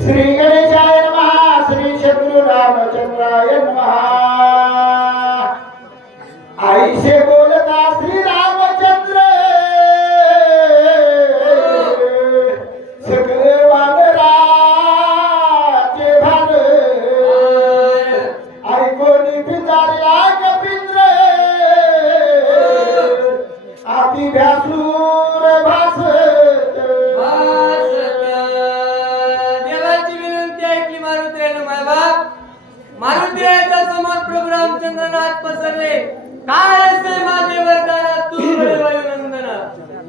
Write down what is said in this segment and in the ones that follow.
श्री गणेशाय नमः। श्री शत्रु रामचंद्राय नमः। आईसे बोलता श्री रामचंद्र सगळे वानराचे भार ऐकोनी पिंजारीला कपिंद्र आती भ्यासूर भासत देवाची विनंती ऐकली मारुतीने मायबाप मारुतीच्या समोर प्रभू रामचंद्रनाथ पसरले काय असेल माझे वरदान तू वायुनंदन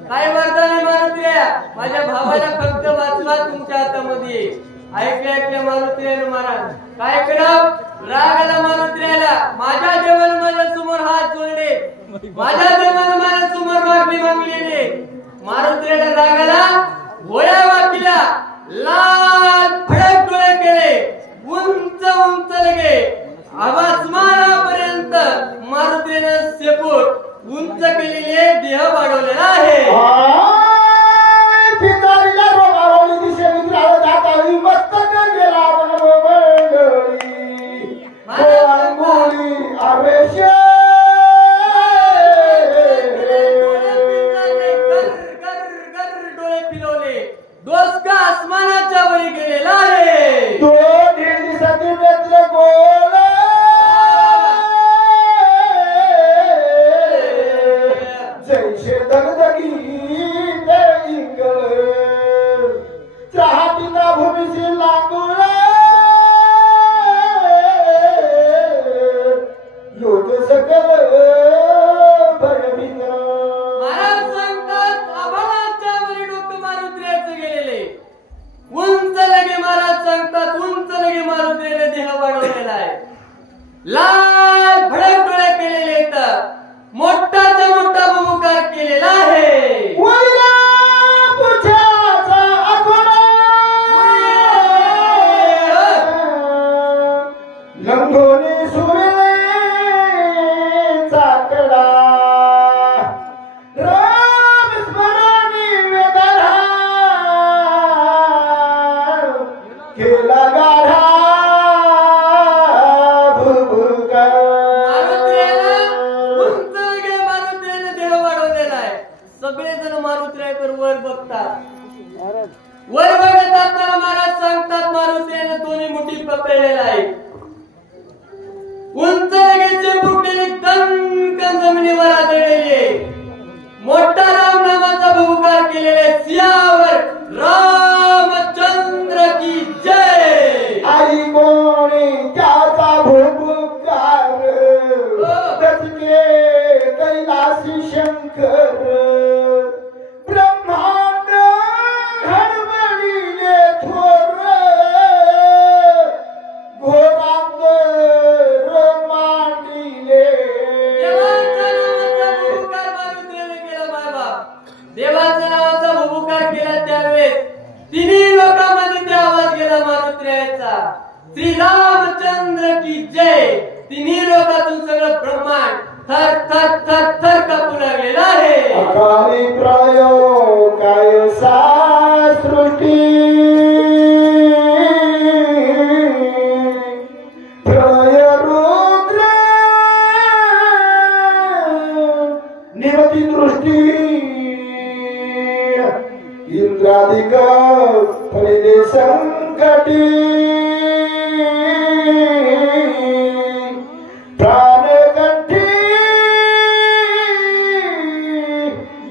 काय वरदान आहे मारुतीया माझ्या भावाला फक्त वाचवा तुमच्या हातामध्ये ऐकले मारुतीने महाराज काय कराव रागाला मारुतीला माझ्या देवाने माझ्या समोर हात जोडले माझ्या देवाने माझ्या समोर मागणी मागलेली मारुतीला रागाला गोळ्या वाकिला लाल फडक डोळे केले उंच उंच लगे आवाजमानापर्यंत मारुतीने शेपूट उंच केलेले देह वाढवलेला आहे पिंजारीला रोगावली दिशे मित्राला जातावी मस्तक गेला बनवली अंगोली आवेश डोळे फिरवले डोसका आसमानाच्या वरी गेलेला आहे तो दिवसातील नेत्र गोल जैसे दगदगी ते इंगळ चाहतीना भूमीशी लागुळ लोक सकल भयभीत महाराज सांगतात आभाळाच्या वरी डोकं मारुतीचं गेलेले उंच लगे महाराज सांगतात उंच लगे मारुतीने देह वाढवलेला आहे लाल भडक डोळे केलेले तर मोठाचा मोठा भूमुकार केलेला आहे वैला पुछाचा आखोडा लंघोनी सुरे चाकडा राम स्मरणी वेगळा केला गाढा भुभुका मारुतीला उंच लगे मारुतीने देह वाढवलेला आहे सगळेजण मारुतीवर वर बघतात वर बघत असताना महाराज सांगतात मारुतीने दोन्ही मुठी पकडलेला आहे उंच लगेचे फुटलेली दणकन जमिनीवर आदळलेली आहे मोठा राम नामाचा बहुकार केलेले सियावर रामचंद्र की जय आई कोणी त्याचा भूभुकार तसके कैलासी शंकर ब्रह्मांड घडवळीले थोर घोरांगर मांडिले देवाच्या नावाचा बहुकार केला त्यावेळेस तिन्ही लोकांमध्ये ते आवाज गेला मारुतीचा श्री रामचंद्र की जय तिन्ही लोकातून सगळं ब्रह्मांड थर थर थर थर कापू लागलेला आहे अकाली प्रायो काय सृष्टी प्रय रुद्र निवती दृष्टी इंद्रादिक फलिले संकटी प्राणकंठी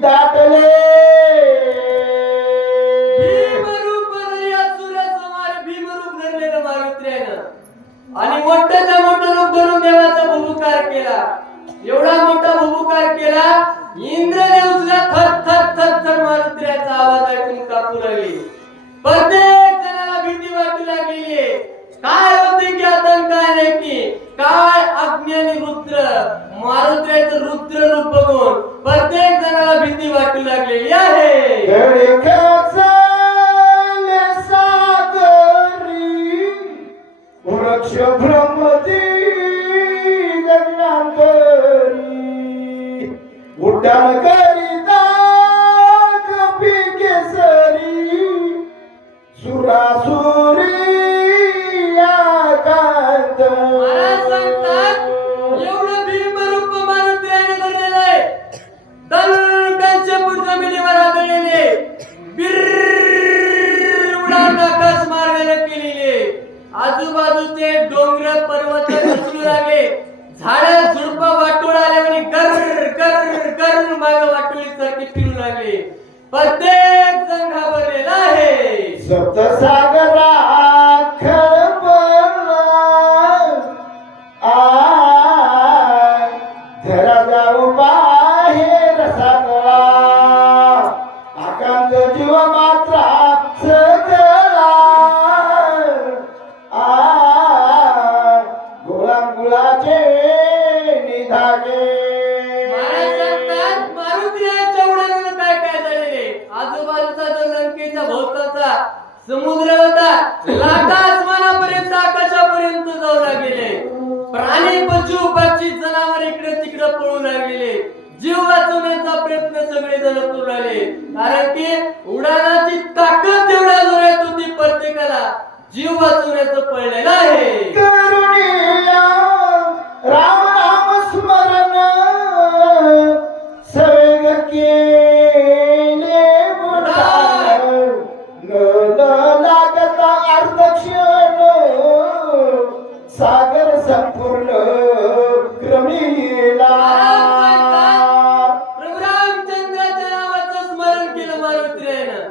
दाटले भीमरूप या सूर्यासमोर भीमरूप धरलेलं मारुतीनं आणि मोठ्याचा मोठा रूप धरून देवाचा भूमुकार केला एवढा मोठा भूमुकार केला इंद्रने उचला थर थर थर थर मारुतीचा आवाज ऐकून कापू लागली प्रत्येक जणाला भीती वाटू लागलेली आहे काय होते की आतंक काय नाही की काय अज्ञानी रुद्र मारुतीचं रुद्र रूप बघून प्रत्येक जणाला भीती वाटू लागलेली लागली. प्रत्येक जण घाबरलेला आहे. सप्तसागरा खळबळला. धरा जाऊ बाहेर सागरा. आकांत जीव मात्रा सगळा. गुळाचे निधागे. महाराज सांगतात, मारुतीच्या उडाणानं काय काय झालेले. आजूबाजूचा जो लंकेचा भोवताचा समुद्र होता, लाटा आसमानापर्यंत आकाशापर्यंत जाऊ लागलेले. प्राणी पशु पक्षी जनावर इकडे तिकडे पळू लागलेले. जीव वाचवण्याचा प्रयत्न सगळे जण करू लागले. कारण की उडाणाची ताकद एवढ्या जोरात होती, प्रत्येकाला जीव वाचवण्याचं पडलेलं आहे. करुणेला राम राम स्मरण सवेग केले उडाण. न लागता अर्धक्षण सागर संपूर्ण क्रमीला. प्रभू रामचंद्राच्या नावाचं स्मरण केलं मारुतीरायानं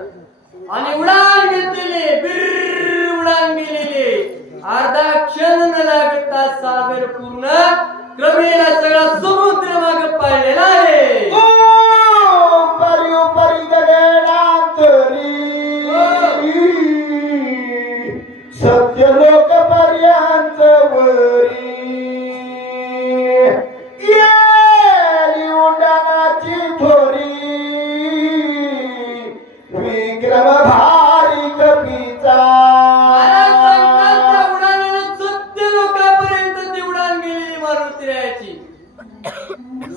आणि उडान घेतलेली, बिर उडान गेलेली. अर्धा क्षण न लागता सागर पूर्ण क्रमेला सगळा समुद्र माग पाळलेला आहे. परी परी गगनांतरी सत्य लोक पर्यंत वरी. गेली उड्डाणाची थोरी. विक्रम भारी कपीचा. महाराज सांगतात, त्या उडाणानं सत्य लोकांपर्यंत ती उडान गेलेली मारुतीरायाची.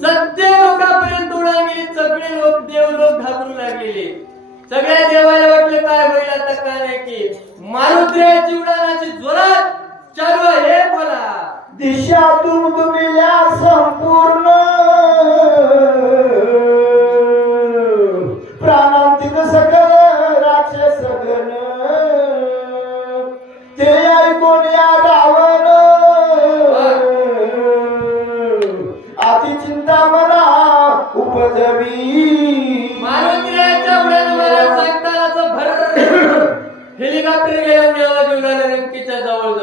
सत्य लोकांपर्यंत उडान गेली. सगळे लोक देव लोक घाबरू लागलेले. सगळ्या देवाला वाटलं काय होईल आता, काय नाही की मारुतीरायाची उडाणाची जोरात चालू आहे. बोला. दिशा दुमदुमिल्या संपूर्ण. प्राणांतिक सकल राक्षस गण. ते ऐकून या रावण अति चिंता मना उपजवी. मारुतीरायाच्या उडाण महाराज सांगतात, असं भर हेलिकॉप्टर घेऊन आवाज उडाला लंकेच्या जवळ.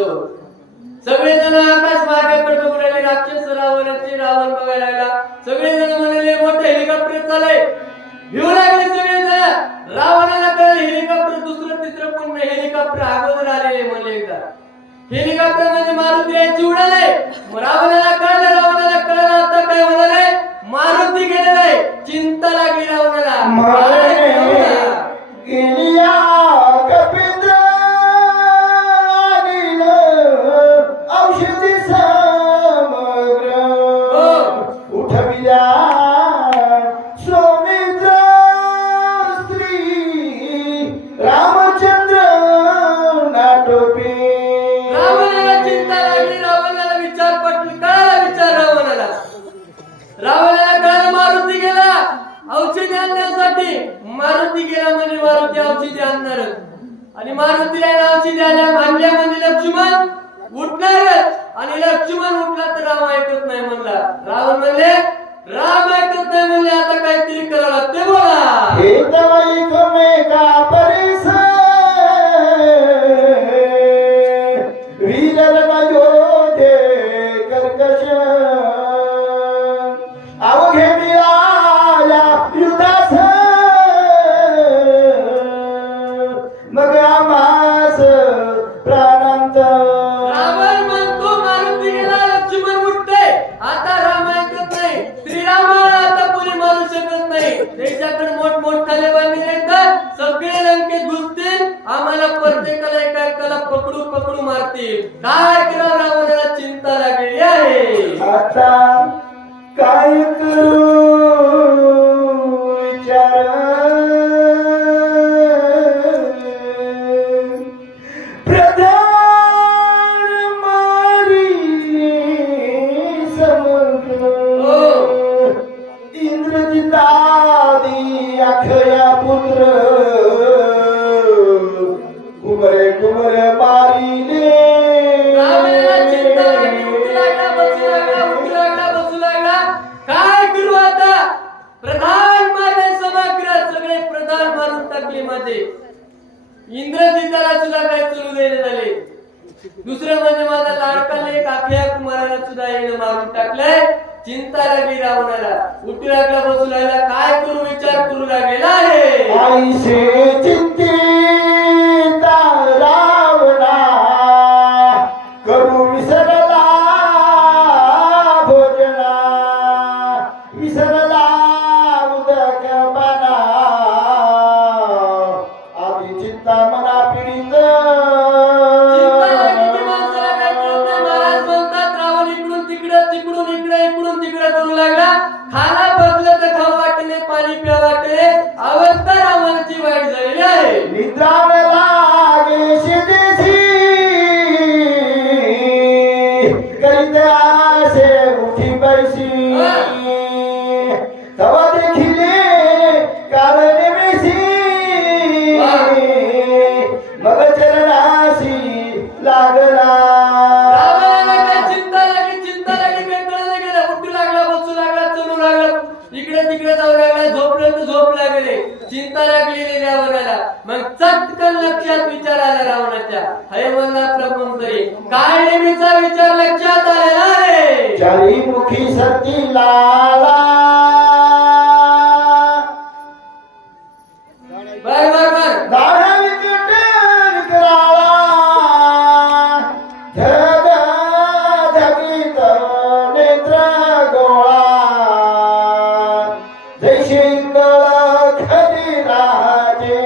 सगळेजण आकाश मार्गाकडे बघू लागले. राक्षस रावणाचे रावण बघायला लागला. सगळेजण म्हणाले मोठं हेलिकॉप्टर चालय. भिऊ लागले सगळेजण. रावणाला कळलं हेलिकॉप्टर दुसरं तिसरं पण नाही, हेलिकॉप्टर अगोदर आलेले म्हणले. एकदा हेलिकॉप्टर म्हणजे मारुतीरायाची उडान आहे. रावणाला कळलं आता काय होणार आहे. मारुती गेलेला आहे. चिंता लागली रावणाला. गेलिया कपिंद्र अनिल औषधी समग्र. उठविल्या सौमित्र स्त्री रामचंद्र नाटोपे. रावणाला चिंता लागली. रावणाला विचार पटली. कळाला विचार रावणाला. रावणाला कळलं मारुती गेला औषधी आणण्यासाठी. मारुती गेला म्हणजे मारुती औषधी आणणार. आणि मारुतीला औषधी आणल्या म्हणजे लक्ष्मण उठणारच. आणि लक्ष्मण उठला तर राम ऐकत नाही म्हणला. रावण म्हणले राम ऐकत नाही म्हणले, आता काहीतरी करावं लागते. बोला. हे एकमेका परिस वीर योधे कर्कश. अवघे मिळाल्या युद्धास मग आम्हास प्राणांत. रावण म्हणतो मारुती गेला, लक्ष्मण उठते. आता राम ऐकत नाही. श्रीरामाला आता कोणी मारू शकत नाही. त्याच्याकडे मोठा थकले माझे. इंद्रजिताला सुद्धा काही चलू देणे झाले. दुसरं म्हणजे माझा लाडका लेक अक्षय कुमाराला सुद्धा येणं मारून टाकलंय. चिंता लागली रावणाला. उठू लागला, बसू लागला, काय करू विचार करू लागलेला आहे. आईसे चिंतिता रावणा करू विसरला भोजना, विसरला उदक पाना, आधी चिंता मना पीडित. चिंता लागली की माणसाला काही कळत नाही. महाराज म्हणतात रावण इकडून तिकडं, तिकडून इकडे, इकडून तिकडे करू लागला. खाला बसलं तर खाऊ वाटणे, पाणी प्या वाटणे, अवस्था रावणाची वाईट झालेली आहे. निद्रान लागे शिदेशी करीत आसे उठी बैसी, तवा देखिले कारण बेसी, मग चरणाशी लागला. रावणाला काय चिंता लागली, चिंता लागली, काही कळलं गेलं. उठू लागला, बसू लागला, चलू लागला, इकडे तिकडे जाऊ लागला, झोपलं तर झोप लागले. चिंता लागलेली रावणाला. मग चटकन लक्षात विचार आला रावणाच्या. हे म्हणला प्रभूंतरी काय नेहमीचा विचार लक्षात आलेला आहे. चारी मुखी सती लाला, बर बर बर. दाढा विकट विकराळा, धग धगित नेत्र गोळा, जैसे इंगळ खदिराजे.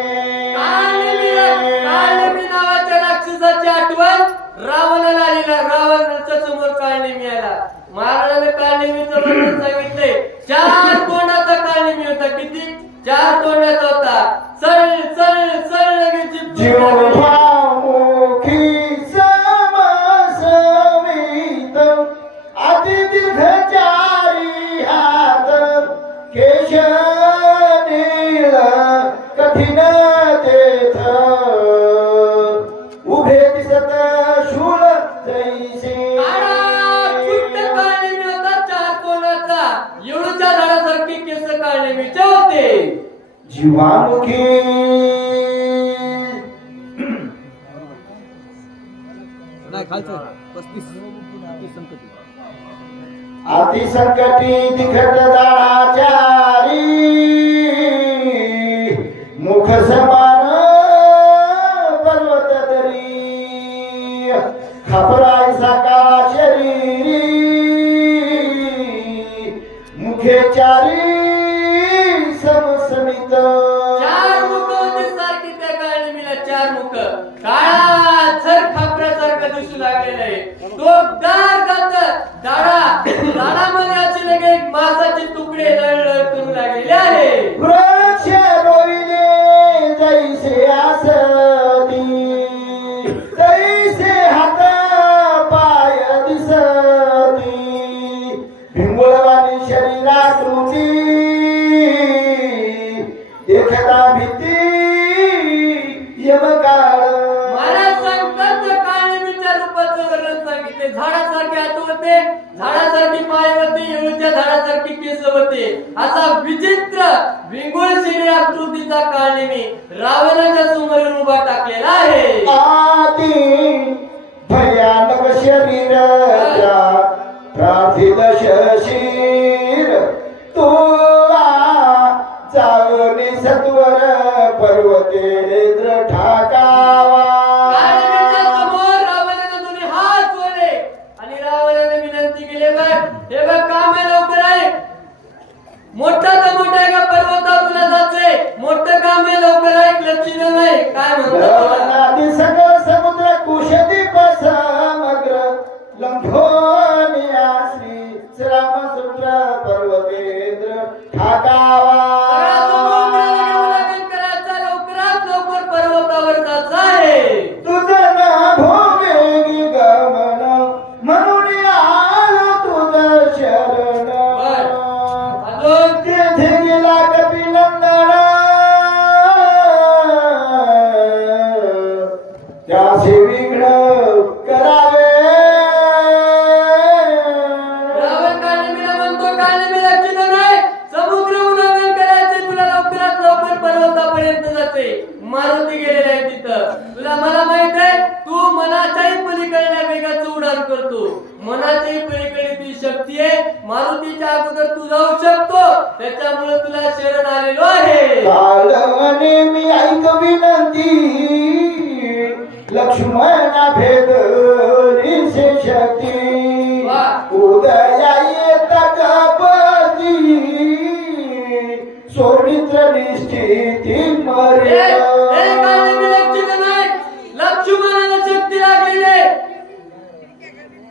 काळनेमी नावाच्या राक्षसाची आठवण रावणाला आलेला. रावणाच्या समोर काळनेमी आला. महाराजाने काळनेमीचं वर्णन सांगितलंय. 4 तोंडाचा काळनेमी होता. किती? 4 तोंडाचा होता. सरळ सरळ सरळ लगेच चिपकून गेला. जीवमुखी समसमित, अति दीर्घ चारी हात, केश नीळ कठीण तेथ, उभे दिसत शूळ जैसे. कुट्ट काळनेमी होता. 4 तोंडाचा. एवढ्याच्या झाडासारखी केस काळनेमीचे होते. जीवामुखी नाही खालचं 35 संकटी. अति संकटी दिखट दाणाचारी, मुख समान पर्वत दरी, खापराई साका शरीरी, मुखे चारी समसमित. 4 मुख होते सारखी त्या काळनेमीला. 4 मुख. काळा झर खापरासारखं दिसू लागलेलं आहे. तो गार गात दाडामध्ये असे लगे मांसाचे तुकडे लळलळ करू लागलेले आहे. वृक्ष रोविले जैसे आसती, तैसे हात पाय दिसती, भिंगुळवाणी शरीराकृती, देखता भीती यमकाळ. महाराज सांगतात त्या काळनेमीच्या रूपाचं वर्णन सांगितले. झाडासारखे हात होते, झाडासारखी पाय होते, एवढ्या झाडासारखी केस होते. असा विचित्र विंगुळ शरीर आकृतीचा काळनेमी रावणाच्या समोर उभा टाकलेला आहे. आती भयानक शरीर प्रार्थित शशीर, तुला जागणे सत्वर पर्वतेंद्र ठाकावा. काळनेमीच्या समोर रावणाने दोन्ही हात जोडले आणि रावणाने विनंती केली, हे बघ काम आहे, लवकर आहे. मोठा तर मोठा एका पर्वतातून जाते. मोठं काम आहे, लवकर आहे. लक्ष देऊ नाही. काय म्हणतो नदी सकल समुद्र कुशदीप समग्र, लंघोनिया श्री रामसूत्र पर्वतेंद्र ठाकावा. लवकरात लवकर पर्वतावर जायचं आहे. मारुती गेलेला आहे तिथं. तुला मला माहित आहे तू मनाच्याही पलीकडल्या वेगाचं उड्डाण करतो. मनाच्याही पलीकडे ती शक्ती आहे. मारुतीच्या अगोदर तू जाऊ शकतो, त्याच्यामुळे तुला शरण आलेलो आहे. काळवणे मी ऐक विनंती लक्ष्मणा भेद शक्ती वा. उदया येता कपती सोमित्र निश्चिती लक्ष्मणाला शक्ती लागलेली आहे.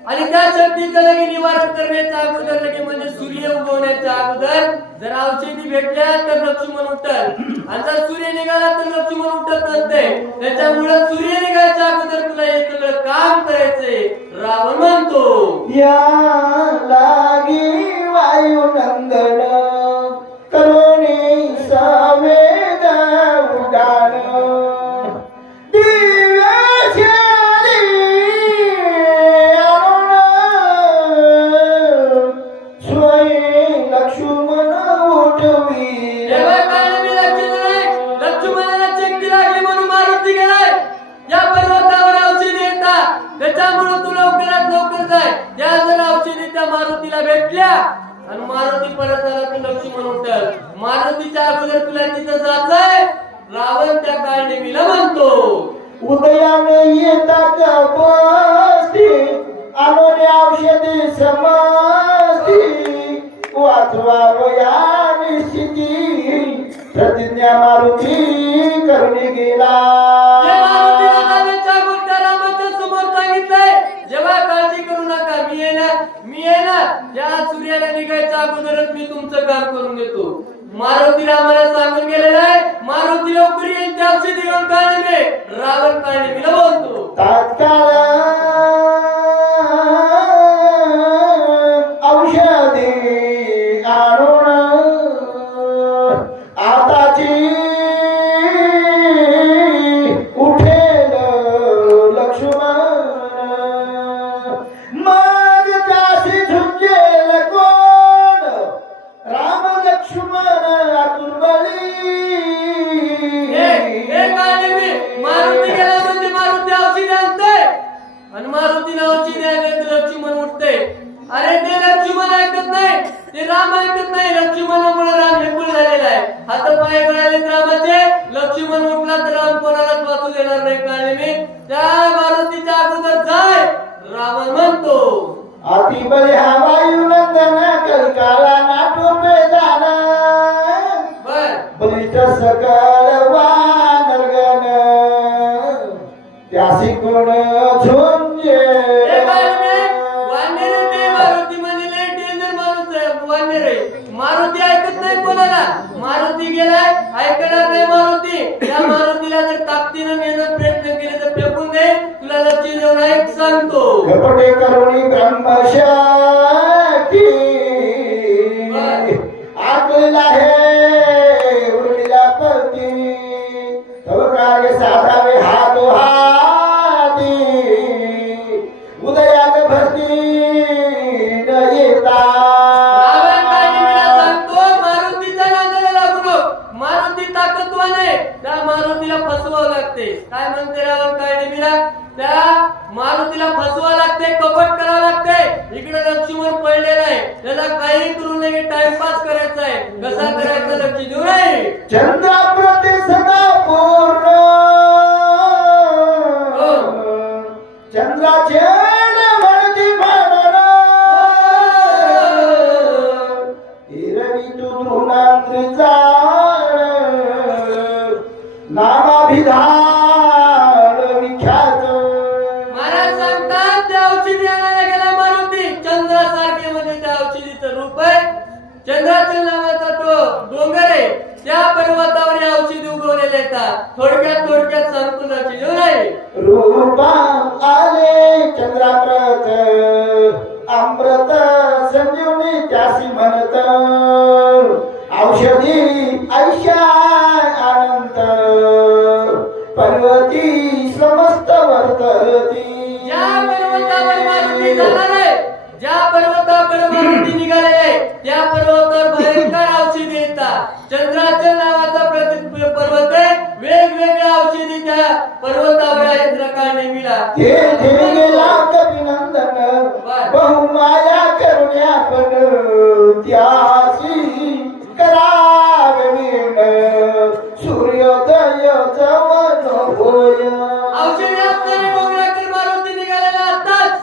आणि त्या शक्तीचं लगे निवारण करण्याच्या अगोदर लगे म्हणजे सूर्य उगवण्याच्या अगोदर जर औषधी भेटल्या तर लक्ष्मण उठल, आणि जर सूर्य निघाला तर लक्ष्मण उठत नसते. त्याच्यामुळे सूर्य निघायच्या अगोदर तुला एक काम करायचंय, रावण म्हणतो. या लागी वायुनंदन करुणी सवेद उडान दिव्याची अरुण स्वयं लक्ष्मण उठवी. तेव्हा काय मी लक्षात नाही, लक्ष्मणाला शक्ती लागली म्हणून मारुती गेलाय. या पर्वतावर औषधी येतात, त्याच्यामुळे तू लवकरात लवकर जाय. त्या जर औषधी त्या मारुतीला भेटल्या आणि मारुती परत आला तर लक्ष्मण उठल. मारुतीच्या अगोदर तुला तिथं जायचंय. रावण त्या काळनेमीला म्हणतो. उदयाने येता कपस्ती आणून औषधी समस्ती वाचवावया निश्चिती प्रतिज्ञा मारुती करणी गेला. जे मारुतीला जाण्याच्या अगोदर त्या रामाच्या समोर सांगितलंय, जेव्हा काळजी करू नका, मी येणार. या सूर्याला निघायच्या अगोदरच मी तुमचं काम करून देतो. मारुती रामाला सांगून गेलेला आहे, मारुती लवकर येईल. त्या औषधी घेऊन काळने रावण काळनेमीला बोलतो. तात्काळ औषधी आणून आताची उठेल लक्ष्मण मग त्याशी झुंजेल कोण राम लक्ष्मण आतुरबळी. हे काळनेमी, मारुती गेला म्हणजे मारुती औषधी आणते, आणि मारुतीला औषधी आणले तर लक्ष्मण उठते. अरे ते लक्ष्मण ऐकत नाही, ते राम ऐकत नाही. लक्ष्मणामुळे राम हेकुळ झालेला आहे. हातपाय गळालेत रामाचे. लक्ष्मण उठला तर राम कोणालाच वाचू देणार नाही. काळनेमी त्या मारुतीच्या अगोदर जाय, रावण म्हणतो. अति बळे हा वायुनंदन कलकाला नाटोपे जाना बर बलिष्ठ सकल वानरगण त्यासी कोण झुंजे. हे काळनेमी, वानरे ते मारुती म्हणजे लय डेंजर माणूस आहे. वानरे मारुती ऐकत नाही कोणाला. मारुती गेलाय, ऐकणार नाही मारुती. त्या मारुतीला जर ताकदीनं नेण्याचा प्रयत्न केले तर फेकून दे. तुला लक्ष देऊन ऐक सांगतो. कपटे करुणी ब्रह्मशक्ती आकलेला हे उर्मिला पती तव कार्य साधावे हातो हाती उदयात भक्ती न येता. रावण काळनेमीला सांगतो, मारुतीच्या नादाला लागू नको. मारुती ताकदवान आहे, त्या मारुतीला फसवावं लागते. काय म्हणते रावण काळनेमीला? त्या मारुतीला फसवावं लागते, कपट करावं लागते. इकडे लक्ष्मण पडलेला आहे, त्याला काही करू नये, टाइमपास करायचा आहे. कसा करायचा लक्ष देऊ नये. चंद्राप्रती सदा पूर्ण चंद्राचे म्हणती म्हणण हिरवी तू धृणांत्रीचा नामाभिधान विख्यात. महाराज सांगतात त्या औषधी आणायला गेला मारुती. चंद्रासारखे म्हणजे त्या औषधीचं रूप आहे. चंद्राचल नावाचा तो डोंगर आहे, त्या पर्वतावर या औषधी उगवलेले येतात. थोडक्यात सांगतो लक्ष देऊ नये. रूपा आले चंद्राप्रत अमृत संजीवनी त्यासी म्हणत औषधी ऐशा अनंत पर्वती समस्त वर्तती. ज्या पर्वतावर मारुती जाणार आहे, ज्या पर्वतावर मारुती निघालेले आहे, त्या पर्वतावर भयंकर औषधी येतात. चंद्राचल नावाचा पर्वत आहे, वेगवेगळ्या का नेमिला तेथे गेला कपिनंदन बहुमाया करुण्या पण त्यासी करावीन सूर्योदय जमन होय. औषधी असणारे डोंगराकडे मारुती निघालेला असताच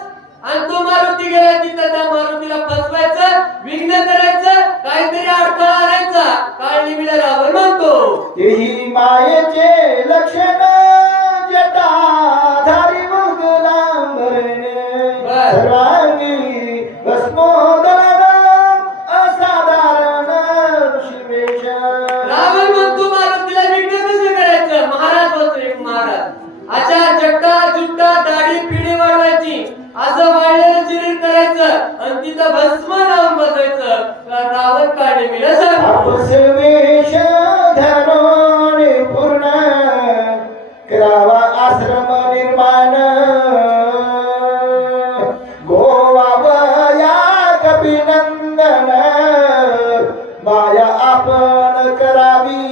आणि तो मारुती गेला तिथं त्या मारुतीला फसवायचं, विघ्न करायचं, काहीतरी अडथळा आणायचा. काळ निमिला रावण म्हणतो तेही मायेचे लक्षण जटाधारी मुगलांबरणे सर्वांगी भस्मोदर असाधारण शिवेश. रावण म्हणतो मारुतीला विघ्न कसं करायचं. महाराज होतो एक महाराज. अच्छा जट्टा जुट्टा दाढी पिढी वाढवायची, असं वाढलेलं शरीर करायचं आणि तिथं भस्म लावून बसायचं. रावण काढे मिळा सांग आपस वेश धरून पूर्ण करावा आश्रम निर्माण गोवावया कपिनंदन माया आपण करावी.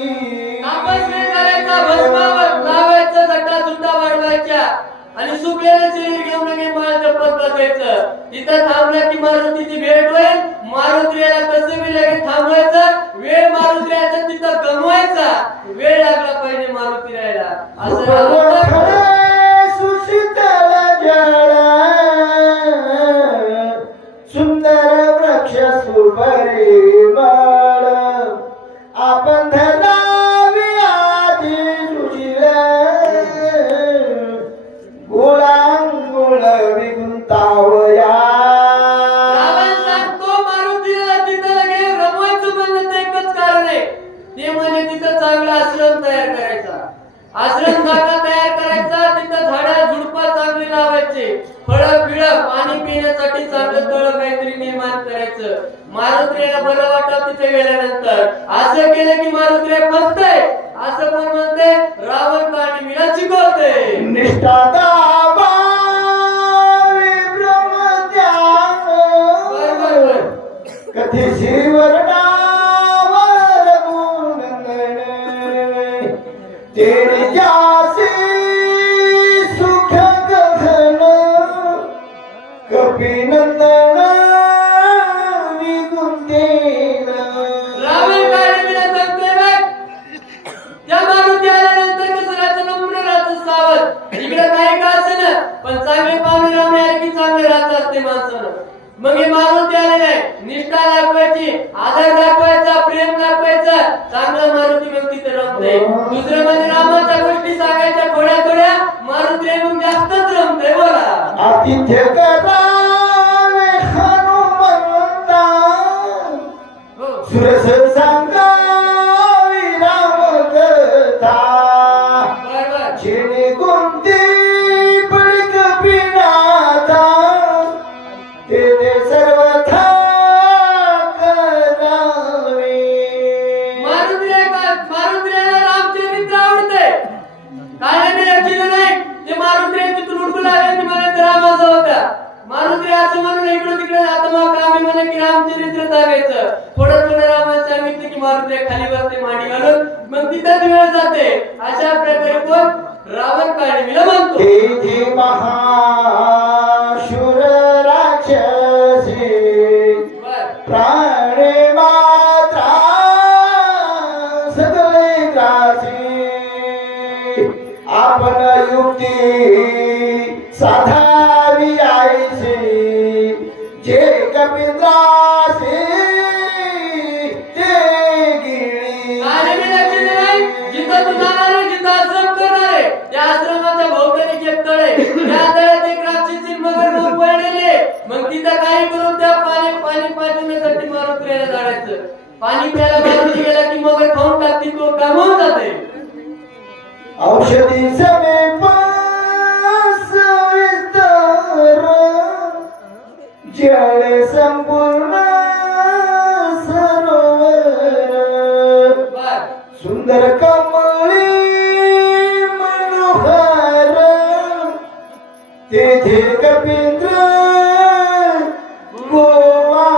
तापस नाही करायचा, भस्मावर लावायचं, जटा जुट्टा वाढवायच्या आणि सुकलेलं शरीर घेऊन नगे माळ जपत बसायचं. तिथं थांबलं की मारुतीची भेट होईल. मारुतीला कसं बी लगेच थांबवायचं, वेळ मारुतीला तिथं गमवायचा. वेळ लागला पाहिजे मारुतीला. असं रावण खरे सुशीतल जळ सुंदर वृक्ष सुपरिमळ आपण धरावी आधी सुशील गुळांगुळ विगुंतावया. रावण सांगतो मारुतीला तिथं लगे रमवायचं म्हणलं ते एकच कारण आहे. ते म्हणजे तिथं चांगला आश्रम तयार करायचा. आश्रम जागा तयार करायचा, तिथं झाडं झुडपं चांगली लावायचे, फळं पिळं पाणी पिण्यासाठी चांगलं तळ काहीतरी निर्माण करायचं. मारुतीला बरं वाटतं तिथे गेल्यानंतर. असं केलं की मारुतीला फसतंय असं कोण म्हणते. रावण काणी मीला शिकवते. निष्ठा दावा ब्रह्मज्ञान बरोबर कधी शिवरणावर गुणगण तेरी जासी सुख गगन कपिनंदन विगुंतेन. रावण काणी मीला सांगतोय बघ. त्या मारुती आल्यानंतर कसं राहायचं, नम्र राहायचं, सावध. इकडे काही का असेना पण चांगले पाहुणे रावणे आले की चांगले राहत असते माणसानं. मग हे मारुती आले नाही, निष्ठा दाखवायची, आदर दाखवायचा, प्रेम दाखवायचा, चांगला मारुती मग तिथे रमते. दुसरं म्हणजे रामाच्या गोष्टी सांगायच्या थोड्या थोड्या, मारुती मग जास्तच रमते. बोला आतिथ्य करावे हनुमंता हो. सुरस सांगावी रामकथा बरोबर जेणे कोणती पडक पिनाथा ते सर्वथा करावे. मारुतीला रामचरित्र आवडते. काय नाही लक्षित नाही ते मारुती तिथून उठून आले की म्हणे रामाचा होता. मारुती असं म्हणून इकडे तिकडे आता मग आम्ही म्हणे की रामचरित्र सांगायचं. थोडं थोडं रामाचं सांगितलं की मारुती खाली बसते मांडी घालून, मग तिथंच वेळ जाते. अशा प्रकारे कोण रावण काढविला म्हणतो. तेथे महाशूर राक्षसी प्राणे मात्रा सगळे ग्रासी आपण युक्ती साधावी आईसी जे कपिंद्रासी ते गिळी. आणि मी लक्षात नाही जिथं तू जाणार आहे, जिथं आश्रम करणार आहे, त्या आश्रमाच्या भोवताली एक तळ आहे. त्या तळ्यात एक राक्षसी मगर मग पडलेले. मग तिथं काही करून त्या पाणी पाजण्यासाठी मारुतीला जायचं. पाणी प्यायला मारुती गेला की मगर खाऊन टाकते, तो कामावून जाते. औषधी समेप विस्तार जळ संपूर्ण सरोवर बर सुंदर कमळी मनोहर तेथे कपिंद्र गोवा.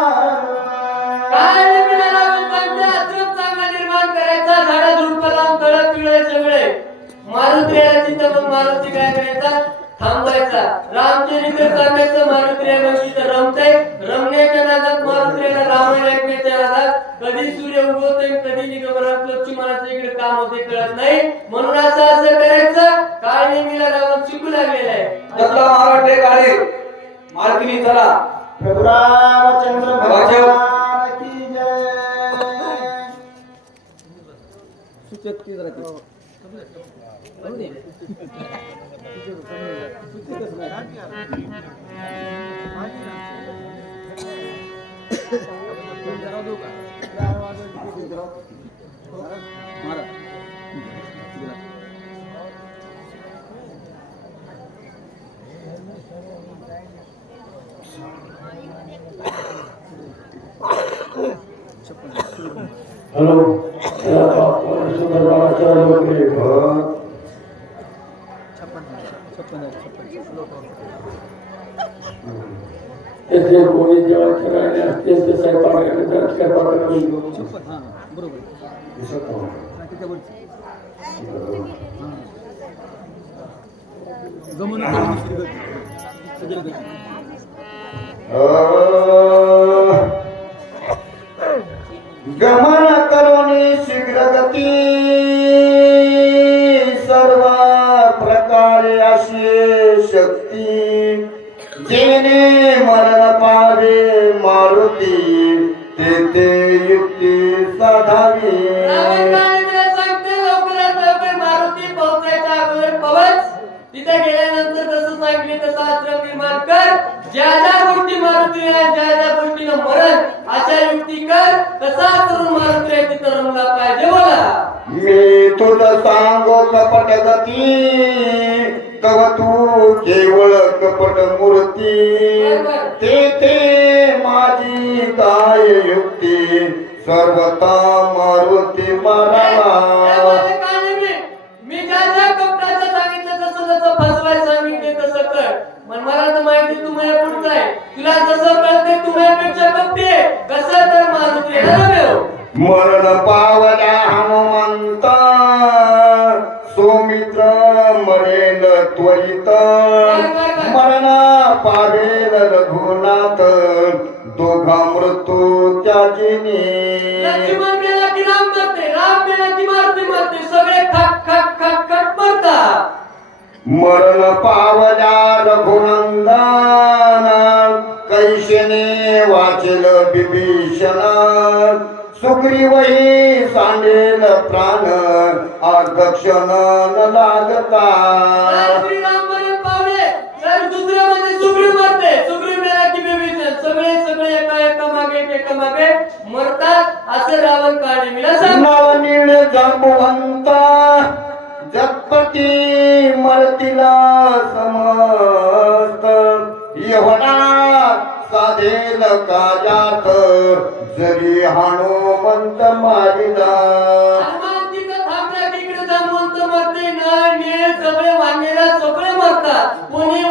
काय नाही मिळाला म्हणतात, आश्रम चांगला निर्माण करायचा, झाडं झुडपं लावून तळ पिळे सगळे. मारुती यायला तिथं मग मारुती काय करायचा, थांबवायचा. रामचरित्र सांगायचं मारुतीला बघितलं रमतंय. रमण्याच्या नादात मारुतीला रामायण ऐकण्याच्या नादात कधी सूर्य उगवतोय कधी निगमनात लक्ष्मणाचं इकडे काम होते कळत नाही. म्हणून असं करायचं. काळ नेहमीला रावण शिकू लागलेला आहे. दत्ता महाराज गाडी मालकिनी चला. प्रभु रामचंद्र भगवान की जय. सूचक ती जरा ती. हॅलो सुंदर बाबाच्या वगैरे भक्त त्याचे कोणी जेव्हा करायला असते ते गमन करोनी शीघ्र गती सर्व प्रकारे अशी शक्ती जेने मरण पावे मारुती ते युक्ती साधावी. रावण काळीला सांगते लवकरात लवकर मारुती पोहोचायच्या अगोदर पवच. तिथे गेल्यानंतर जसं सांगितले तसं आश्रम निर्माण कर. ज्या ज्या गोष्टी मारुतीला ज्या ज्या गोष्टीनं मरण अशा युक्ती कर. कसा करून मारुतीला तिथं रमला पाहिजे बोला. मी तुझ सांगो कपट गती तव तू केवळ कपट मूर्ती तेथे माझी काय युक्ती सर्वता मारुती मारावा. मी ज्या ज्या कपटाचं सांगितलं तसं जसं फसवाय सांगितले तसं कर. मला तर माहिती तू माझ्या पुढचा आहे. तुला जसं कळते तू माझ्यापेक्षा कपटे कसं तर मारुतीला रमेव. मरण पावल्या हनुमंत सोमित्र मरेन त्वरित मरण पावेल रघुनाथ दोघा मृत्यू त्याजिनी. लक्ष्मण मेला की राम मरते. राम मेला की मारुती सगळे खट खट खट खट मरतात. मरण पावल्या रघुनंदन कैशने वाचेल विभीषण सुग्रीवही सांडेल प्राण अर्धक्षण न लागता. श्रीराम मरण पावले तर दुसऱ्या मध्ये सुग्रीव मरते. सुग्रीव मेला की विभीषण सगळे एका मागे मरतात. असं रावण काढे मिला सांग. नवनीळ जांबुवंत जगपती मरतीला समस्त एवढा साधेल काजात जरी हनुमंत मारिला. हनुमान तिथं थांबला तिकडे जांबुवंत मरते. नळ नेळ सगळे वांगेला सगळे मरतात. कोणी